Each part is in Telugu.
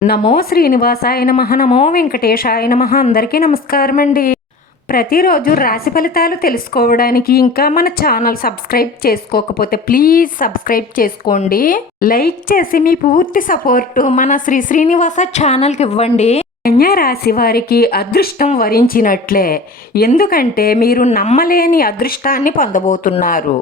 నమో శ్రీనివాసాయ నమః. నమో వెంకటేశాయ నమః. అందరికీ నమస్కారం అండి. ప్రతిరోజు రాశి ఫలితాలు తెలుసుకోవడానికి ఇంకా మన ఛానల్ సబ్స్క్రైబ్ చేసుకోకపోతే ప్లీజ్ సబ్స్క్రైబ్ చేసుకోండి. లైక్ చేసి మీ పూర్తి సపోర్టు మన శ్రీనివాస ఛానల్కి ఇవ్వండి. కన్యా రాశి వారికి అదృష్టం వరించినట్లే, ఎందుకంటే మీరు నమ్మలేని అదృష్టాన్ని పొందబోతున్నారు.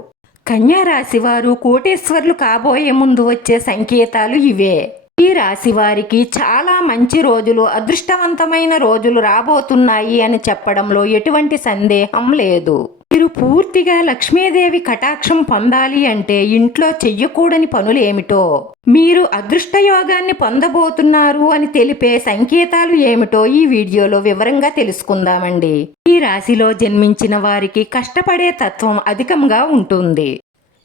కన్యా రాశి వారు కోటేశ్వర్లు కాబోయే ముందు వచ్చే సంకేతాలు ఇవే. ఈ రాశి వారికి చాలా మంచి రోజులు, అదృష్టవంతమైన రోజులు రాబోతున్నాయి అని చెప్పడంలో ఎటువంటి సందేహం లేదు. మీరు పూర్తిగా లక్ష్మీదేవి కటాక్షం పొందాలి అంటే ఇంట్లో చెయ్యకూడని పనులేమిటో, మీరు అదృష్టయోగాన్ని పొందబోతున్నారు అని తెలిపే సంకేతాలు ఏమిటో ఈ వీడియోలో వివరంగా తెలుసుకుందామండి. ఈ రాశిలో జన్మించిన వారికి కష్టపడే తత్వం అధికంగా ఉంటుంది.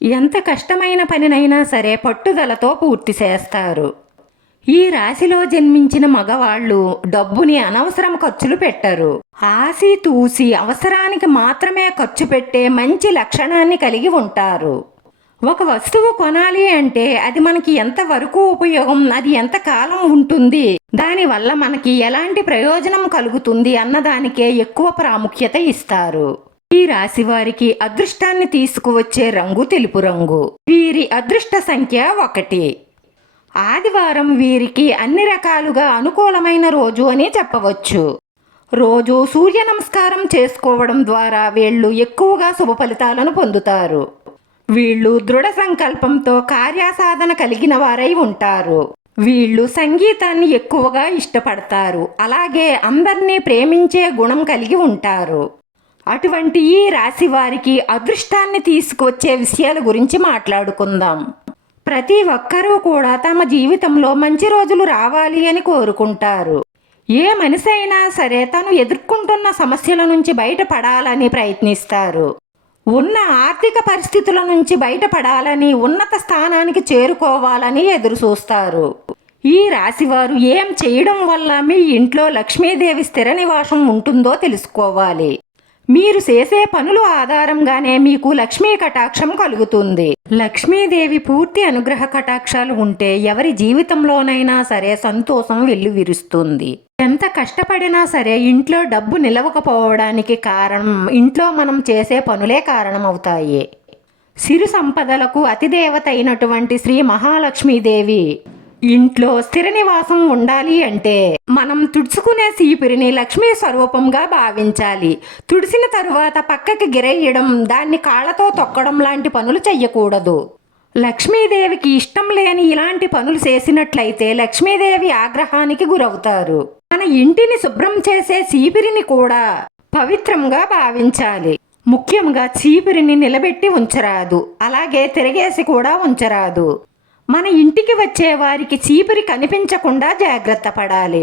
ఎంత కష్టమైన పనినైనా సరే పట్టుదలతో పూర్తి చేస్తారు. ఈ రాశిలో జన్మించిన మగవాళ్ళు డబ్బుని అనవసరం ఖర్చులు పెట్టరు. ఆసి తూసి అవసరానికి మాత్రమే ఖర్చు పెట్టే మంచి లక్షణాన్ని కలిగి ఉంటారు. ఒక వస్తువు కొనాలి అంటే అది మనకి ఎంతవరకు ఉపయోగం, అది ఎంత కాలం ఉంటుంది, దానివల్ల మనకి ఎలాంటి ప్రయోజనం కలుగుతుంది అన్నదానికే ఎక్కువ ప్రాముఖ్యత ఇస్తారు. ఈ రాశి వారికి అదృష్టాన్ని తీసుకువచ్చే రంగు తెలుపు రంగు. వీరి అదృష్ట సంఖ్య 1. ఆదివారం వీరికి అన్ని రకాలుగా అనుకూలమైన రోజు అని చెప్పవచ్చు. రోజు సూర్య నమస్కారం చేసుకోవడం ద్వారా వీళ్ళు ఎక్కువగా శుభ ఫలితాలను పొందుతారు. వీళ్ళు దృఢ సంకల్పంతో కార్యసాధన కలిగిన వారై ఉంటారు. వీళ్ళు సంగీతాన్ని ఎక్కువగా ఇష్టపడతారు. అలాగే అందరినీ ప్రేమించే గుణం కలిగి ఉంటారు. అటువంటి ఈ రాశి వారికి అదృష్టాన్ని తీసుకొచ్చే విషయాల గురించి మాట్లాడుకుందాం. ప్రతి ఒక్కరూ కూడా తమ జీవితంలో మంచి రోజులు రావాలి అని కోరుకుంటారు. ఏ మనిషి అయినా సరే తను ఎదుర్కొంటున్న సమస్యల నుంచి బయటపడాలని ప్రయత్నిస్తారు. ఉన్న ఆర్థిక పరిస్థితుల నుంచి బయటపడాలని, ఉన్నత స్థానానికి చేరుకోవాలని ఎదురు చూస్తారు. ఈ రాశివారు ఏం చేయడం వల్ల మీ ఇంట్లో లక్ష్మీదేవి స్థిర నివాసం ఉంటుందో తెలుసుకోవాలి. మీరు చేసే పనుల ఆధారంగానే మీకు లక్ష్మీ కటాక్షం కలుగుతుంది. లక్ష్మీదేవి పూర్తి అనుగ్రహ కటాక్షాలు ఉంటే ఎవరి జీవితంలోనైనా సరే సంతోషం వెల్లువిరుస్తుంది. ఎంత కష్టపడినా సరే ఇంట్లో డబ్బు నిలవకపోవడానికి కారణం ఇంట్లో మనం చేసే పనులే కారణమవుతాయి. సిరు సంపదలకు అతిదేవత అయినటువంటి శ్రీ మహాలక్ష్మీదేవి ఇంట్లో స్థిర నివాసం ఉండాలి అంటే మనం తుడుచుకునే చీపిరిని లక్ష్మీ స్వరూపంగా భావించాలి. తుడిసిన తరువాత పక్కకి గిరేయడం, దాన్ని కాళ్ళతో తొక్కడం లాంటి పనులు చెయ్యకూడదు. లక్ష్మీదేవికి ఇష్టం లేని ఇలాంటి పనులు చేసినట్లయితే లక్ష్మీదేవి ఆగ్రహానికి గురవుతారు. మన ఇంటిని శుభ్రం చేసే చీపిరిని కూడా పవిత్రంగా భావించాలి. ముఖ్యంగా చీపిరిని నిలబెట్టి ఉంచరాదు, అలాగే తిరగేసి కూడా ఉంచరాదు. మన ఇంటికి వచ్చే వారికి చీపురి కనిపించకుండా జాగ్రత్త పడాలి.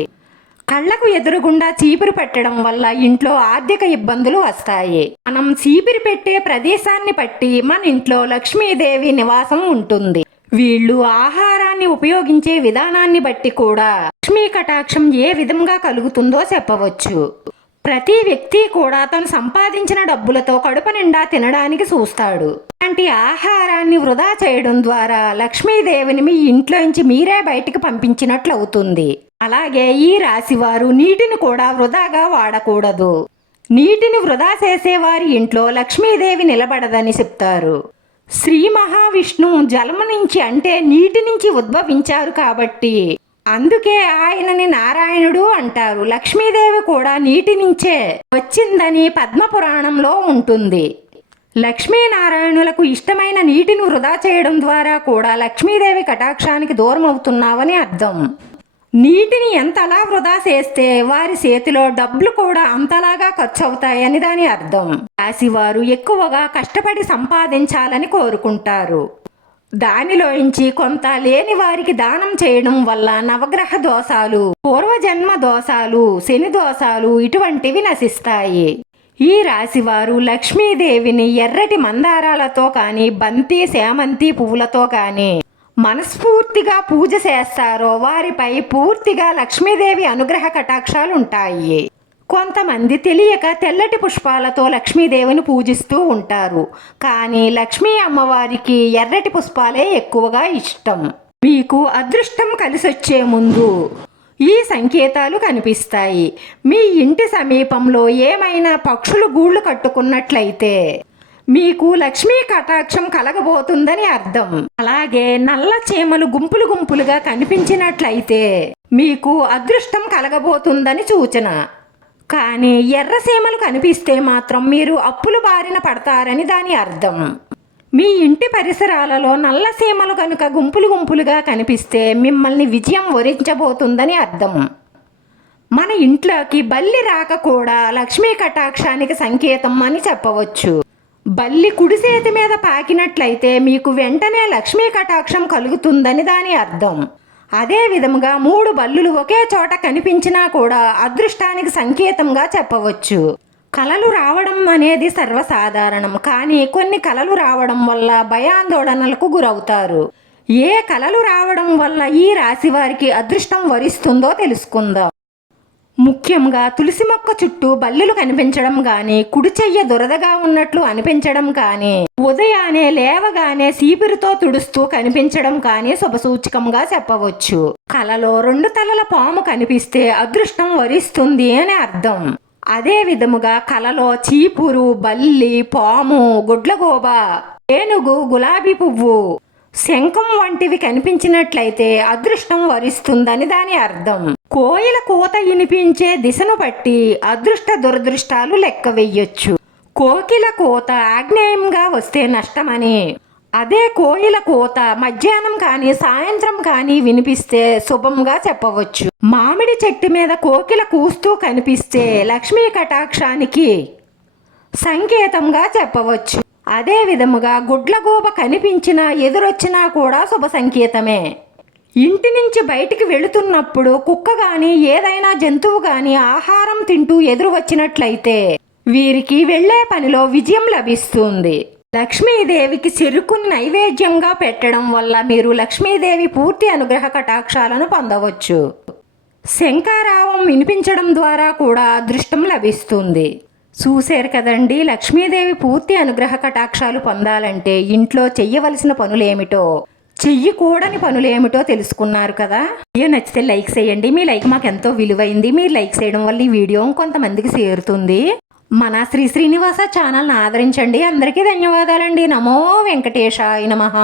కళ్ళకు ఎదురుగుండా చీపురు పెట్టడం వల్ల ఇంట్లో ఆర్థిక ఇబ్బందులు వస్తాయి. మనం చీపురు పెట్టే ప్రదేశాన్ని బట్టి మన ఇంట్లో లక్ష్మీదేవి నివాసం ఉంటుంది. వీళ్ళు ఆహారాన్ని ఉపయోగించే విధానాన్ని బట్టి కూడా లక్ష్మీ కటాక్షం ఏ విధంగా కలుగుతుందో చెప్పవచ్చు. ప్రతి వ్యక్తి కూడా తను సంపాదించిన డబ్బులతో కడుపు నిండా తినడానికి చూస్తాడు. అలాంటి ఆహారాన్ని వృధా చేయడం ద్వారా లక్ష్మీదేవిని మీ ఇంట్లోంచి మీరే బయటికి పంపించినట్లు అవుతుంది. అలాగే ఈ రాశివారు నీటిని కూడా వృధాగా వాడకూడదు. నీటిని వృధా చేసేవారి ఇంట్లో లక్ష్మీదేవి నిలబడదని చెప్తారు. శ్రీ మహావిష్ణువు జలము నుంచి అంటే నీటి నుంచి ఉద్భవించారు కాబట్టి అందుకే ఆయనని నారాయణుడు అంటారు. లక్ష్మీదేవి కూడా నీటి నుంచే వచ్చిందని పద్మపురాణంలో ఉంటుంది. లక్ష్మీనారాయణులకు ఇష్టమైన నీటిని వృధా చేయడం ద్వారా కూడా లక్ష్మీదేవి కటాక్షానికి దూరం అవుతున్నావని అర్థం. నీటిని ఎంతలా వృధా చేస్తే వారి చేతిలో డబ్బులు కూడా అంతలాగా ఖర్చు అవుతాయని దాని అర్థం. రాశివారు ఎక్కువగా కష్టపడి సంపాదించాలని కోరుకుంటారు. దానిలోంచి కొంత లేని వారికి దానం చేయడం వల్ల నవగ్రహ దోషాలు, పూర్వజన్మ దోషాలు, శని దోషాలు ఇటువంటివి నశిస్తాయి. ఈ రాశివారు లక్ష్మీదేవిని ఎర్రటి మందారాలతో కానీ, బంతి సేమంతి పువ్వులతో కానీ మనస్ఫూర్తిగా పూజ చేస్తారో వారిపై పూర్తిగా లక్ష్మీదేవి అనుగ్రహ కటాక్షాలు ఉంటాయి. కొంతమంది తెలియక తెల్లటి పుష్పాలతో లక్ష్మీదేవిని పూజిస్తూ ఉంటారు. కానీ లక్ష్మీ అమ్మవారికి ఎర్రటి పుష్పాలే ఎక్కువగా ఇష్టం. మీకు అదృష్టం కలిసొచ్చే ముందు ఈ సంకేతాలు కనిపిస్తాయి. మీ ఇంటి సమీపంలో ఏమైనా పక్షులు గూళ్ళు కట్టుకున్నట్లయితే మీకు లక్ష్మీ కటాక్షం కలగబోతుందని అర్థం. అలాగే నల్ల చీమలు గుంపులు గుంపులుగా కనిపించినట్లయితే మీకు అదృష్టం కలగబోతుందని సూచన. కానీ ఎర్ర చీమలు కనిపిస్తే మాత్రం మీరు అప్పుల బారిన పడతారని దాని అర్థం. మీ ఇంటి పరిసరాలలో నల్ల చీమలు కనుక గుంపులు గుంపులుగా కనిపిస్తే మిమ్మల్ని విజయం వరించబోతుందని అర్థం. మన ఇంట్లోకి బల్లి రాక కూడా లక్ష్మీ కటాక్షానికి సంకేతం అని చెప్పవచ్చు. బల్లి కుడి చేతి మీద పాకినట్లయితే మీకు వెంటనే లక్ష్మీ కటాక్షం కలుగుతుందని దాని అర్థం. అదే విధముగా 3 బల్లులు ఒకే చోట కనిపించినా కూడా అదృష్టానికి సంకేతంగా చెప్పవచ్చు. కలలు రావడం అనేది సర్వసాధారణం. కానీ కొన్ని కలలు రావడం వల్ల భయాందోళనలకు గురవుతారు. ఏ కలలు రావడం వల్ల ఈ రాశి వారికి అదృష్టం వరిస్తుందో తెలుసుకుందాం. ముఖ్యంగా తులసి మొక్క చుట్టూ బల్లులు కనిపించడం కానీ, కుడి చెయ్య దురదగా ఉన్నట్లు అనిపించడం కానీ, ఉదయాన్నే లేవగానే సీపురుతో తుడుస్తూ కనిపించడం కానీ శుభసూచకంగా చెప్పవచ్చు. కలలో 2 తలల పాము కనిపిస్తే అదృష్టం వరిస్తుంది అని అర్థం. అదే విధముగా కలలో చీపురు, బల్లి, పాము, గుడ్లగోబ, ఏనుగు, గులాబీ పువ్వు, శంఖం వంటివి కనిపించినట్లయితే అదృష్టం వరిస్తుందని దాని అర్థం. కోయిల కూత వినిపించే దిశను బట్టి అదృష్ట దురదృష్టాలు లెక్క వెయ్యొచ్చు. కోకిల కూత ఆగ్నేయంగా వస్తే నష్టమని, అదే కోయిల కూత మధ్యాహ్నం కానీ సాయంత్రం కానీ వినిపిస్తే శుభంగా చెప్పవచ్చు. మామిడి చెట్టు మీద కోకిల కూస్తూ కనిపిస్తే లక్ష్మీ కటాక్షానికి సంకేతంగా చెప్పవచ్చు. అదే విధముగా గుడ్లగూబ కనిపించినా ఎదురొచ్చినా కూడా శుభ సంకేతమే. ఇంటి నుంచి బయటికి వెళుతున్నప్పుడు కుక్క కానీ ఏదైనా జంతువు కానీ ఆహారం తింటూ ఎదురు వచ్చినట్లయితే వీరికి వెళ్లే పనిలో విజయం లభిస్తుంది. లక్ష్మీదేవికి చెరుకును నైవేద్యంగా పెట్టడం వల్ల మీరు లక్ష్మీదేవి పూర్తి అనుగ్రహ కటాక్షాలను పొందవచ్చు. శంఖారావం వినిపించడం ద్వారా కూడా అదృష్టం లభిస్తుంది. చూశారు కదండి, లక్ష్మీదేవి పూర్తి అనుగ్రహ కటాక్షాలు పొందాలంటే ఇంట్లో చెయ్యవలసిన పనులేమిటో, చెయ్యకూడని పనులేమిటో తెలుసుకున్నారు కదా. వీడియో నచ్చితే లైక్ చేయండి. మీ లైక్ మాకు ఎంతో విలువైంది. మీరు లైక్ చేయడం వల్ల ఈ వీడియో కొంతమందికి చేరుతుంది. మన శ్రీ శ్రీనివాస ఛానల్ని ఆదరించండి. అందరికీ ధన్యవాదాలండి. నమో వెంకటేశాయ నమః.